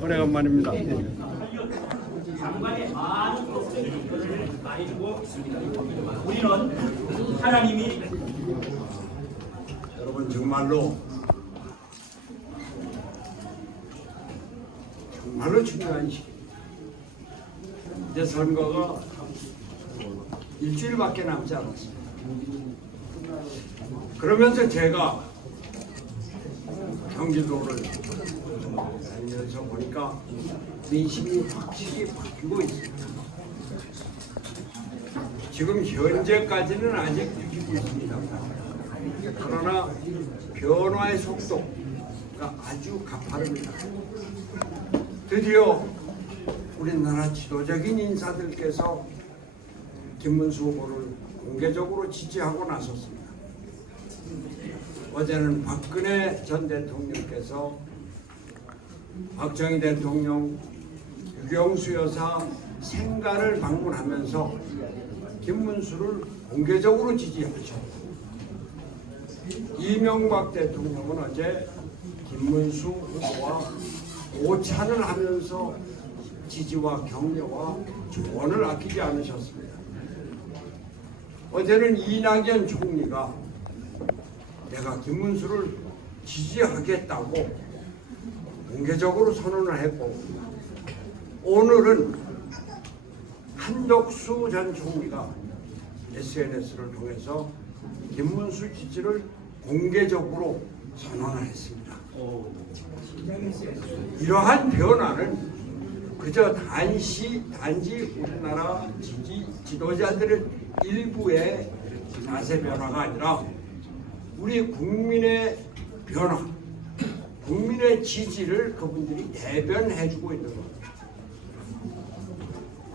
오래간만입니다. 장관의 많은 것을 말해주고 있습니다. 우리는 하나님이 여러분 정말로 중요한 시기입니다. 이제 선거가 일주일밖에 남지 않았습니다. 그러면서 제가 경기도를 다니면서 보니까 민심이 확실히 바뀌고 있습니다. 지금 현재까지는 아직 느끼고 있습니다. 그러나 변화의 속도가 아주 가파릅니다. 드디어 우리나라 지도적인 인사들께서 김문수 후보를 공개적으로 지지하고 나섰습니다. 어제는 박근혜 전 대통령께서 박정희 대통령, 유경수 여사 생가를 방문하면서 김문수를 공개적으로 지지하셨고, 이명박 대통령은 어제 김문수 후보와 오찬을 하면서 지지와 격려와 조언을 아끼지 않으셨습니다. 어제는 이낙연 총리가 내가 김문수를 지지하겠다고 공개적으로 선언을 했고, 오늘은 한덕수 전 총리가 SNS를 통해서 김문수 지지를 공개적으로 선언을 했습니다. 이러한 변화는 그저 단지 우리나라 지도자들의 일부의 자세 변화가 아니라 우리 국민의 변화, 국민의 지지를 그분들이 대변해주고 있는 겁니다.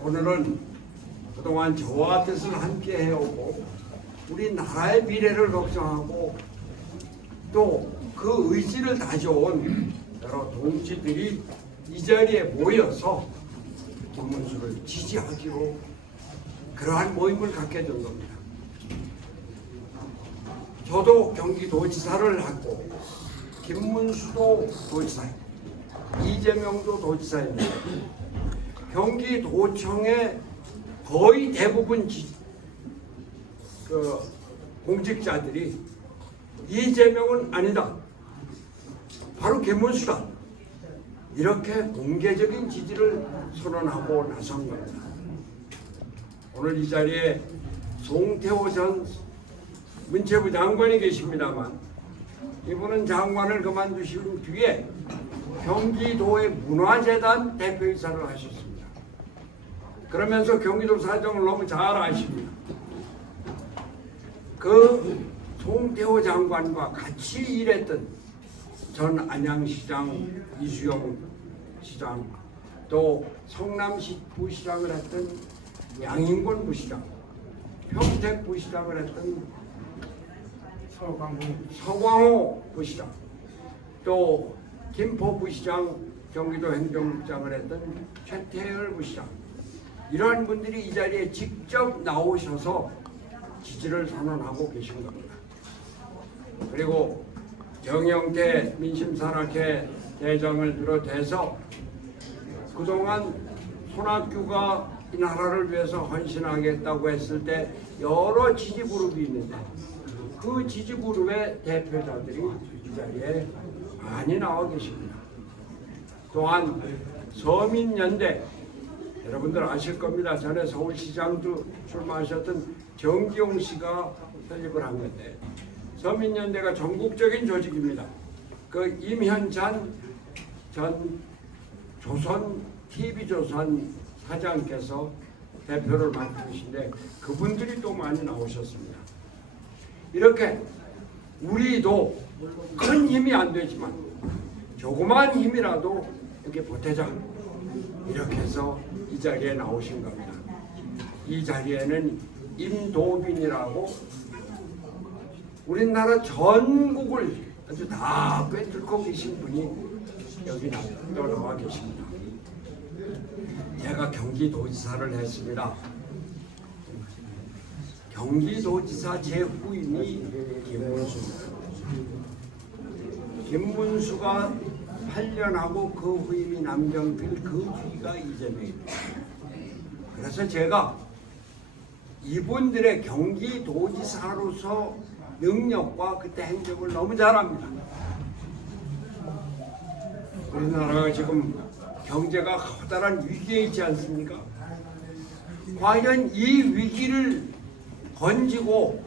오늘은 그동안 저와 뜻을 함께 해오고 우리 나라의 미래를 걱정하고 또 그 의지를 다져온 여러 동지들이 이 자리에 모여서 김문수를 지지하기로 그러한 모임을 갖게 된 겁니다. 저도 경기도지사를 하고 김문수도 도지사입니다. 이재명도 도지사입니다. 경기도청의 거의 대부분 공직자들이 이재명은 아니다, 바로 김문수다, 이렇게 공개적인 지지를 선언하고 나선 겁니다. 오늘 이 자리에 송태호 전 문체부 장관이 계십니다만, 이분은 장관을 그만두신 뒤에 경기도의 문화재단 대표이사를 하셨습니다. 그러면서 경기도 사정을 너무 잘 아십니다. 그 송태호 장관과 같이 일했던 전 안양시장 이수영 시장, 또 성남시 부시장을 했던 양인권 부시장, 평택 부시장을 했던 서광호 부시장, 또 김포 부시장, 경기도 행정국장을 했던 최태열 부시장, 이러한 분들이 이 자리에 직접 나오셔서 지지를 선언하고 계신 겁니다. 그리고 정영태 민심산악회 대장을 비롯해서 그동안 손학규가 이 나라를 위해서 헌신하겠다고 했을 때 여러 지지그룹이 있는데 그 지지그룹의 대표자들이 이 자리에 많이 나와 계십니다. 또한 서민연대, 여러분들 아실 겁니다. 전에 서울시장도 출마하셨던 정기용 씨가 설립을 한 건데, 서민연대가 전국적인 조직입니다. 그 임현찬 전 TV조선 사장께서 대표를 맡으신데 그분들이 또 많이 나오셨습니다. 이렇게 우리도 큰 힘이 안 되지만 조그마한 힘이라도 이렇게 보태자, 이렇게 해서 이 자리에 나오신 겁니다. 이 자리에는 임도빈이라고 우리나라 전국을 아주 다 꿰뚫고 계신 분이 여기 나와 계십니다. 제가 경기도지사를 했습니다. 경기도지사 제 후임이 김문수입니다. 김문수가 8년하고 그 후임이 남경필, 그 후기가 이재명입니다. 그래서 제가 이분들의 경기도지사로서 능력과 그때 행적을 너무 잘 압니다. 우리나라가 지금 경제가 커다란 위기에 있지 않습니까? 과연 이 위기를 건지고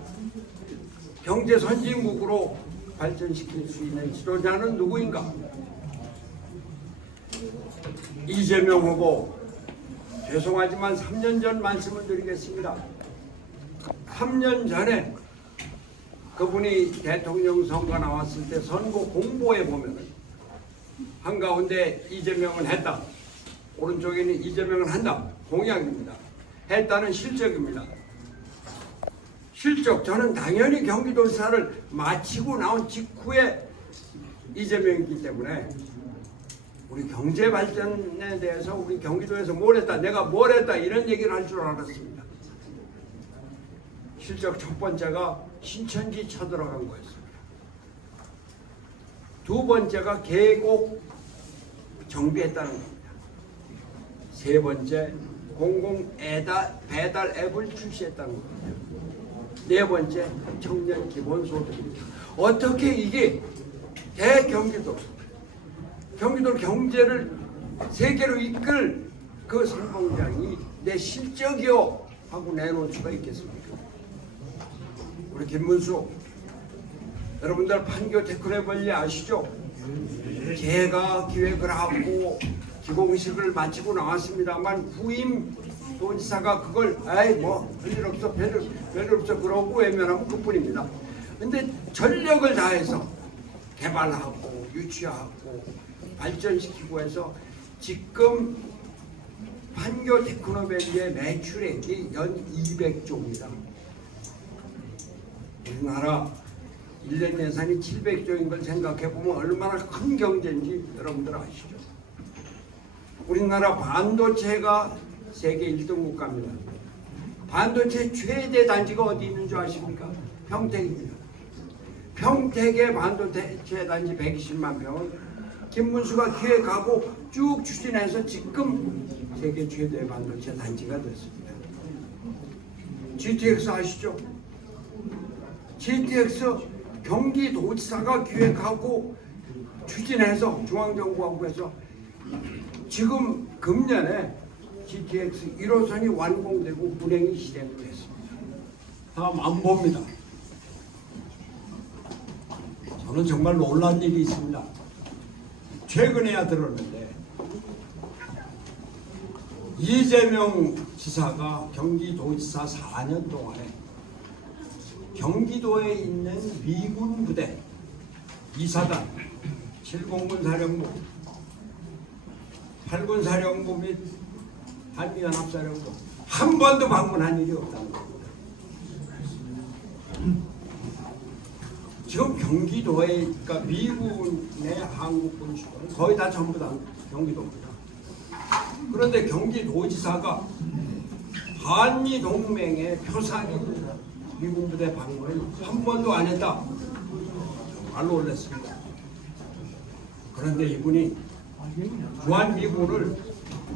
경제 선진국으로 발전시킬 수 있는 지도자는 누구인가? 이재명 후보, 죄송하지만 3년 전 말씀을 드리겠습니다. 3년 전에 그분이 대통령 선거 나왔을 때 선거 공보에 보면은 한가운데 이재명은 했다, 오른쪽에는 이재명은 한다, 공약입니다. 했다는 실적입니다. 실적, 저는 당연히 경기도지사를 마치고 나온 직후에 이재명이기 때문에 우리 경제 발전에 대해서 우리 경기도에서 뭘 했다, 내가 뭘 했다 이런 얘기를 할 줄 알았습니다. 실적 첫 번째가 신천지 쳐들어간 거였습니다. 두 번째가 계곡 정비했다는 겁니다. 세 번째, 공공 배달 앱을 출시했다는 겁니다. 네 번째, 청년 기본소득입니다. 어떻게 이게 대경기도, 경기도 경제를 세계로 이끌 그 선봉장이 내 실적이요 하고 내놓을 수가 있겠습니까? 우리 김문수, 여러분들 판교 테크레벌리 아시죠? 제가 기획을 하고 기공식을 마치고 나왔습니다만 후임 도지사가 그걸 아이 뭐 별일 없어 별일 없어 그러고 외면하면 그뿐입니다. 근데 전력을 다해서 개발하고 유치하고 발전시키고 해서 지금 판교 테크노밸리의 매출액이 연 200조입니다. 우리나라 1년 예산이 700조인 걸 생각해보면 얼마나 큰 경제인지 여러분들 아시죠? 우리나라 반도체가 세계 1등 국가입니다. 반도체 최대 단지가 어디 있는 줄 아십니까? 평택입니다. 평택의 반도체 단지 120만 평을 김문수가 기획하고 쭉 추진해서 지금 세계 최대 반도체 단지가 됐습니다. GTX 아시죠? GTX 경기도지사가 기획하고 추진해서 중앙정부하고해서 지금 금년에 GTX 1호선이 완공되고 운행이 시작됐습니다. 다음 안보입니다. 저는 정말 놀란 일이 있습니다. 최근에야 들었는데 이재명 지사가 경기도지사 4년 동안에 경기도에 있는 미군 부대 2사단, 7공군 사령부, 8군 사령부 및 한미연합사령부 한 번도 방문한 일이 없다는 겁니다. 지금 경기도에, 그러니까 미군의 한국군 수도는 거의 다 전부 다 경기도입니다. 그런데 경기도지사가 한미 동맹의 표상인 미군 부대 방문을 한 번도 안 했다. 정말 놀랐습니다. 그런데 이분이 주한미군을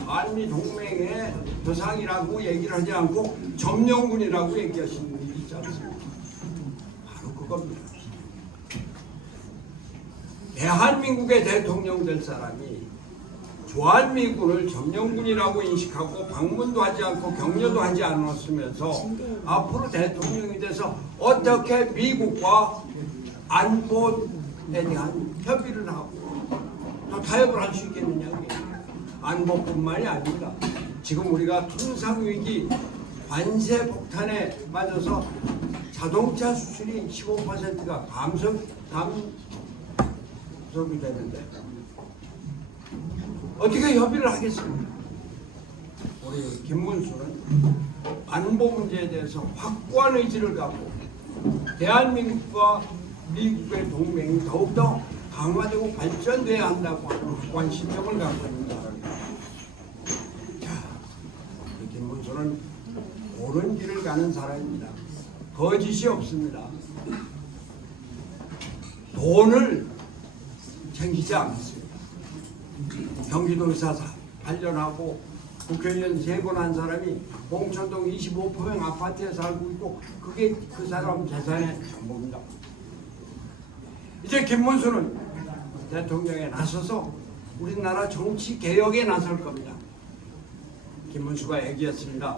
한미 동맹의 표상이라고 얘기를 하지 않고 점령군이라고 얘기하시는 분이 있지 않습니까? 바로 그겁니다. 대한민국의 대통령 될 사람이 주한미군을 점령군이라고 인식하고 방문도 하지 않고 격려도 하지 않았으면서 앞으로 대통령이 돼서 어떻게 미국과 안보에 대한 협의를 하고 또 타협을 할 수 있겠느냐. 안보뿐만이 아닙니다. 지금 우리가 통상위기 관세 폭탄에 맞아서 자동차 수출이 15%가 감소이 되는데 어떻게 협의를 하겠습니까? 우리 김문수는 안보 문제에 대해서 확고한 의지를 갖고 대한민국과 미국의 동맹이 더욱더 강화되고 발전돼야 한다고 하는 확고한 신념을 갖고 있는 사람입니다. 자, 우리 김문수는 옳은 길을 가는 사람입니다. 거짓이 없습니다. 돈을 챙기지 않았습니다. 경기도에서 8년하고 국회의원 3번 한 사람이 봉천동 25평 아파트에 살고 있고 그게 그 사람 재산의 전부입니다. 이제 김문수는 대통령에 나서서 우리나라 정치 개혁에 나설 겁니다. 김문수가 얘기했습니다.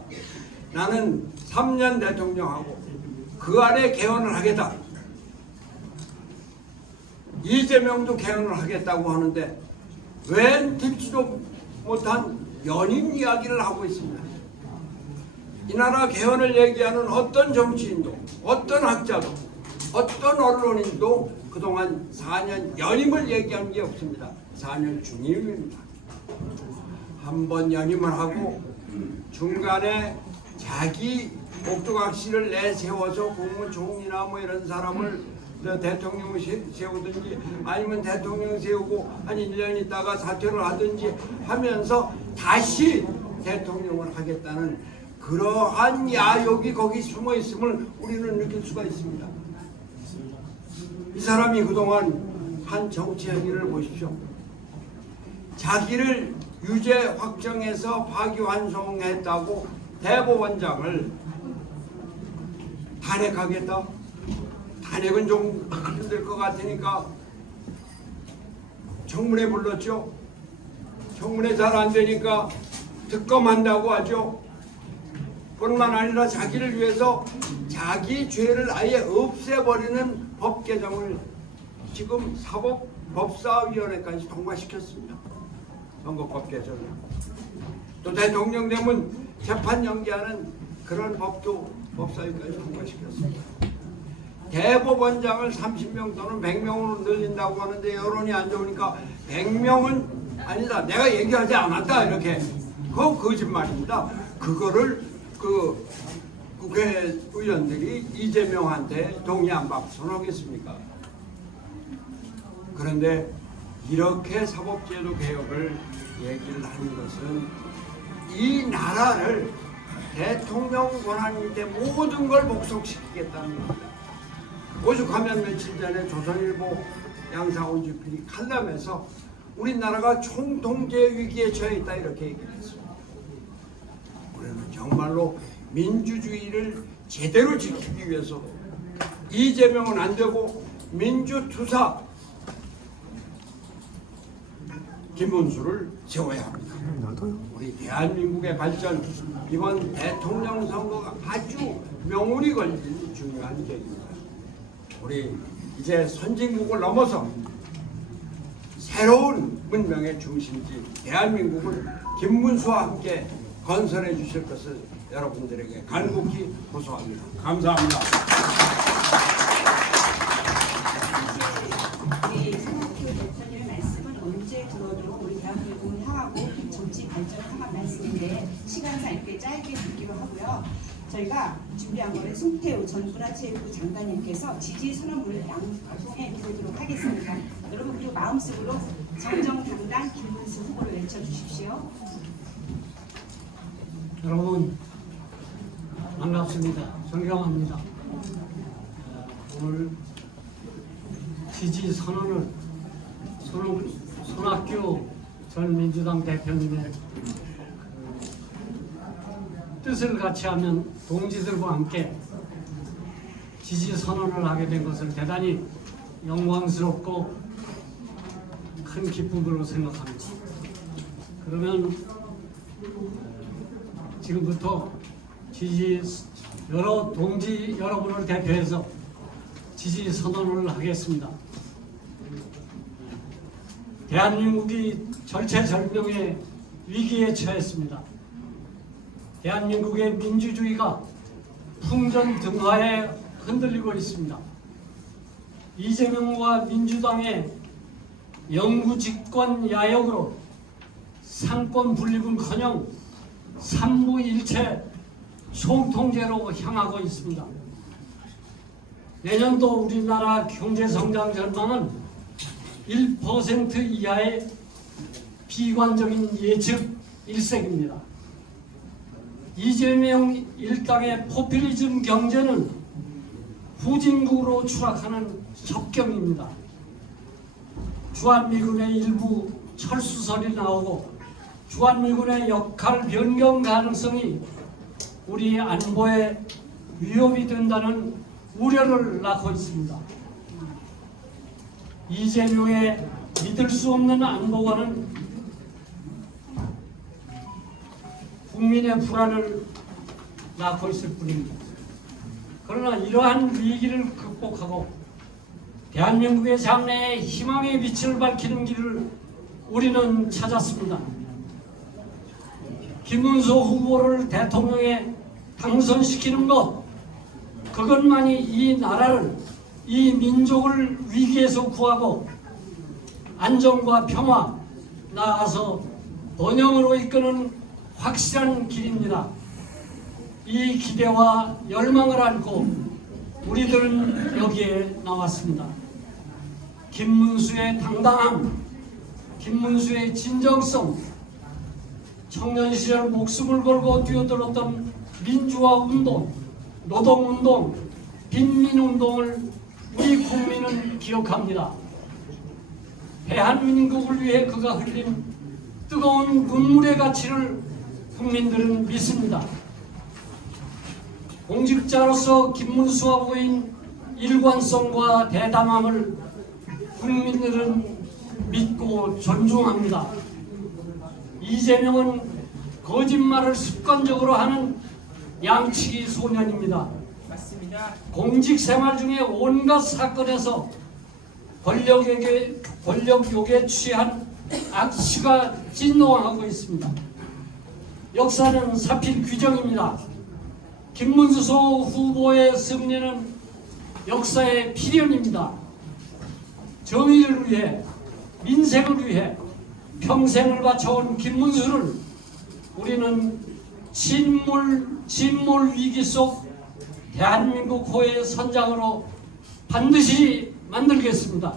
나는 3년 대통령하고 그 안에 개헌을 하겠다. 이재명도 개헌을 하겠다고 하는데 웬 듣지도 못한 연임 이야기를 하고 있습니다. 이 나라 개헌을 얘기하는 어떤 정치인도 어떤 학자도 어떤 언론인도 그동안 4년 연임을 얘기한 게 없습니다. 4년 중임입니다. 한 번 연임을 하고 중간에 자기 목도각시를 내세워서 국무총리나 뭐 이런 사람을 대통령을 세우든지 아니면 대통령 세우고 한 1년 있다가 사퇴를 하든지 하면서 다시 대통령을 하겠다는 그러한 야욕이 거기 숨어 있음을 우리는 느낄 수가 있습니다. 이 사람이 그동안 한 정치 행위를 보십시오. 자기를 유죄 확정해서 파기환송했다고 대법원장을 탄핵하겠다. 탄핵은 좀 힘들 것 같으니까 청문회 불렀죠. 청문회 잘 안 되니까 특검한다고 하죠. 뿐만 아니라 자기를 위해서 자기 죄를 아예 없애버리는 법 개정을 지금 사법법사위원회까지 통과시켰습니다. 선거법 개정을. 또 대통령 되면 재판 연기하는 그런 법도 법사위까지 통과시켰습니다. 대법원장을 30명 또는 100명으로 늘린다고 하는데 여론이 안 좋으니까 100명은 아니다. 내가 얘기하지 않았다. 이렇게. 그거 거짓말입니다. 그거를 그 국회의원들이 이재명한테 동의 안 받고 선언하겠습니까? 그런데 이렇게 사법제도 개혁을 얘기를 하는 것은 이 나라를 대통령 권한 밑에 모든 걸 복속시키겠다는 겁니다. 오죽하면 며칠 전에 조선일보 양상훈 주필이 칼럼에서 우리나라가 총통제 위기에 처해 있다 이렇게 얘기를 했습니다. 우리는 정말로 민주주의를 제대로 지키기 위해서 이재명은 안 되고 민주투사 김문수를 세워야 합니다. 우리 대한민국의 발전, 이번 대통령 선거가 아주 명운이 걸린 중요한 계기입니다. 우리 이제 선진국을 넘어서 새로운 문명의 중심지 대한민국을 김문수와 함께 건설해 주실 것을 여러분들에게 간곡히 호소합니다. 감사합니다. 대통령의 말씀은 언제 들어도 우리 대한민국을 향하고 정치 발전을 향한 말씀인데 시간상 이렇게 짧게 듣기로 하고요. 저희가 준비한 거를 송태우 전 문화체육부 장관님께서 지지 선언문을 양송해 드리도록 하겠습니다. 여러분 그리고 마음속으로 정정당당 김문수 후보를 외쳐주십시오. 여러분 반갑습니다. 존경합니다. 오늘 지지 선언을 손학규 전 민주당 대표님의 뜻을 같이 하면 동지들과 함께 지지 선언을 하게 된 것을 대단히 영광스럽고 큰 기쁨으로 생각합니다. 그러면 지금부터 여러 동지 여러분을 대표해서 지지 선언을 하겠습니다. 대한민국이 절체절명의 위기에 처했습니다. 대한민국의 민주주의가 풍전등화에 흔들리고 있습니다. 이재명과 민주당의 영구집권 야욕으로 상권 분립은커녕 삼부일체 총통제로 향하고 있습니다. 내년도 우리나라 경제성장 전망은 1% 이하의 비관적인 예측 일색입니다. 이재명 일당의 포퓰리즘 경제는 후진국으로 추락하는 적경입니다. 주한미군의 일부 철수설이 나오고 주한미군의 역할 변경 가능성이 우리 안보에 위협이 된다는 우려를 낳고 있습니다. 이재명의 믿을 수 없는 안보관은 국민의 불안을 낳고 있을 뿐입니다. 그러나 이러한 위기를 극복하고 대한민국의 장래에 희망의 빛을 밝히는 길을 우리는 찾았습니다. 김문수 후보를 대통령에 당선시키는 것, 그것만이 이 나라를, 이 민족을 위기에서 구하고 안정과 평화, 나아가서 번영으로 이끄는 확실한 길입니다. 이 기대와 열망을 안고 우리들은 여기에 나왔습니다. 김문수의 당당함, 김문수의 진정성, 청년 시절 목숨을 걸고 뛰어들었던 민주화 운동, 노동운동, 빈민운동을 우리 국민은 기억합니다. 대한민국을 위해 그가 흘린 뜨거운 눈물의 가치를 국민들은 믿습니다. 공직자로서 김문수와 보인 일관성과 대담함을 국민들은 믿고 존중합니다. 이재명은 거짓말을 습관적으로 하는 양치기 소년입니다. 맞습니다. 공직 생활 중에 온갖 사건에서 권력욕에 취한 악취가 진동하고 있습니다. 역사는 사필 규정입니다. 김문수 후보의 승리는 역사의 필연입니다. 정의를 위해, 민생을 위해 평생을 바쳐온 김문수를 우리는 침몰 위기 속 대한민국 호의 선장으로 반드시 만들겠습니다.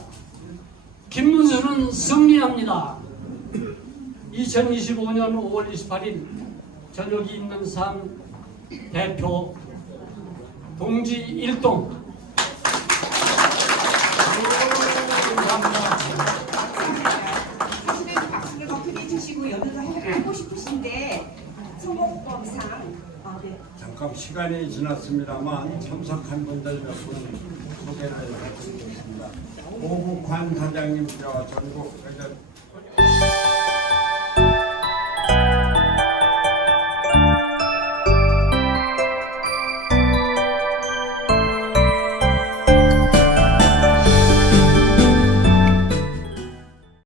김문수는 승리합니다. 2025년 5월 28일 저녁이 있는 삶 대표 동지 일동. 사실은 박수를 더 크게 주시고 연주도 하고 싶으신데 소목법상 네. 잠깐 시간이 지났습니다만 참석한 분들 몇 분 소개를 해드리겠습니다. 오국환 사장님과 전국